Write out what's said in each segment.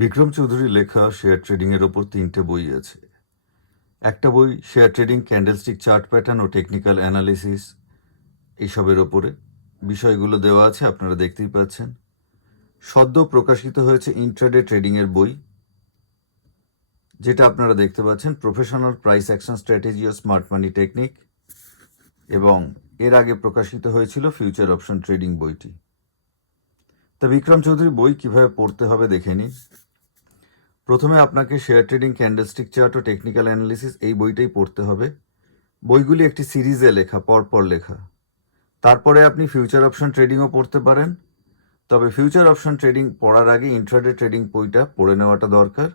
বিক্রম চৌধুরী লেখা শেয়ার ট্রেডিংয়ের ওপর 3টে বই আছে। একটা বই share trading, candlestick chart pattern ও টেকনিক্যাল অ্যানালিসিস এইসবের ওপরে বিষয়গুলো দেওয়া আছে, আপনারা দেখতেই পাচ্ছেন। সদ্য প্রকাশিত হয়েছে ইন্ট্রাডে ট্রেডিংয়ের বই, যেটা আপনারা দেখতে পাচ্ছেন, প্রফেশনাল প্রাইস অ্যাকশন স্ট্র্যাটেজি ও স্মার্ট মানি টেকনিক। এবং এর আগে প্রকাশিত হয়েছিল ফিউচার অপশন ট্রেডিং বইটি। তা বিক্রম চৌধুরী বই কিভাবে পড়তে হবে দেখে নিন। প্রথমে আপনাকে শেয়ার ট্রেডিং, ক্যান্ডেলস্টিক চার্ট ও টেকনিক্যাল অ্যানালিসিস এই বইটাই পড়তে হবে। বইগুলি একটি সিরিজে লেখা, পরপর লেখা। তারপরে আপনি ফিউচার অপশন ট্রেডিংও পড়তে পারেন, তবে ফিউচার অপশন ট্রেডিং পড়ার আগে ইন্ট্রাডে ট্রেডিং বইটা পড়ে নেওয়াটা দরকার,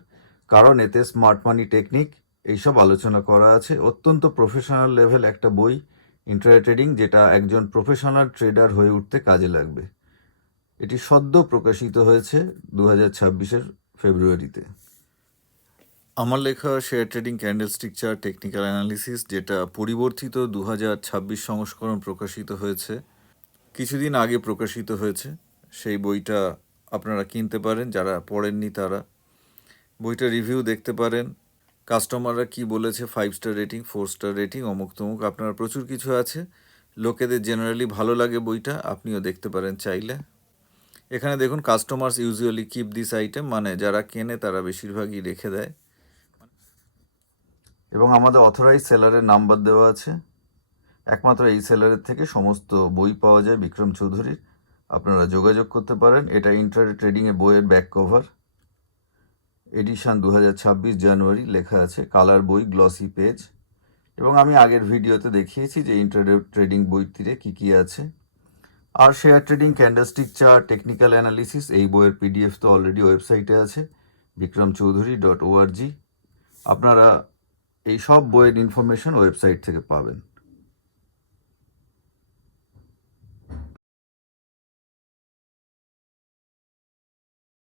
কারণ এতে স্মার্ট মানি টেকনিক এইসব আলোচনা করা আছে। অত্যন্ত প্রফেশনাল লেভেল একটা বই ইন্ট্রাডে ট্রেডিং, যেটা একজন প্রফেশনাল ট্রেডার হয়ে উঠতে কাজে লাগবে। এটি সদ্য প্রকাশিত হয়েছে 2026-এর ফেব্রুয়ারিতে। আমার লেখা share trading, candlestick chart, technical analysis, যেটা পরিবর্তিত 2026 সংস্করণ প্রকাশিত হয়েছে, কিছুদিন আগে প্রকাশিত হয়েছে। সেই বইটা আপনারা কিনতে পারেন, যারা পড়েননি তারা। বইটা রিভিউ দেখতে পারেন, কাস্টমাররা কি বলেছে, 5 স্টার রেটিং, 4 স্টার রেটিং, অমুক তমুক, আপনারা প্রচুর কিছু আছে। লোকেদের জেনারেলি ভালো লাগে বইটা, আপনিও দেখতে পারেন চাইলে। এখানে দেখুন, customers usually keep this item, মানে যারা কেনে তারা বেশিরভাগই রেখে দেয়। এবং আমাদের অথরাইজ সেলারের নাম্বার দেওয়া আছে। একমাত্র এই সেলারের থেকে সমস্ত বই পাওয়া যায় বিক্রম চৌধুরীর, আপনারা যোগাযোগ করতে পারেন। এটা ইন্ট্রাডে ট্রেডিংয়ে বইয়ের ব্যাক কভার, এডিশন 2026 জানুয়ারি, লেখা আছে, কালার বই, গ্লসি পেজ। এবং আমি আগের ভিডিওতে দেখিয়েছি যে ইন্ট্রাডে ট্রেডিং বইটিতে কী কী আছে। আর share trading, candlestick chart, technical analysis এই বইয়ের পিডিএফ তো অলরেডি ওয়েবসাইটে আছে, bikramchaudhuri.org। আপনারা এই সব বইয়ের ইনফরমেশন ওয়েবসাইট থেকে পাবেন।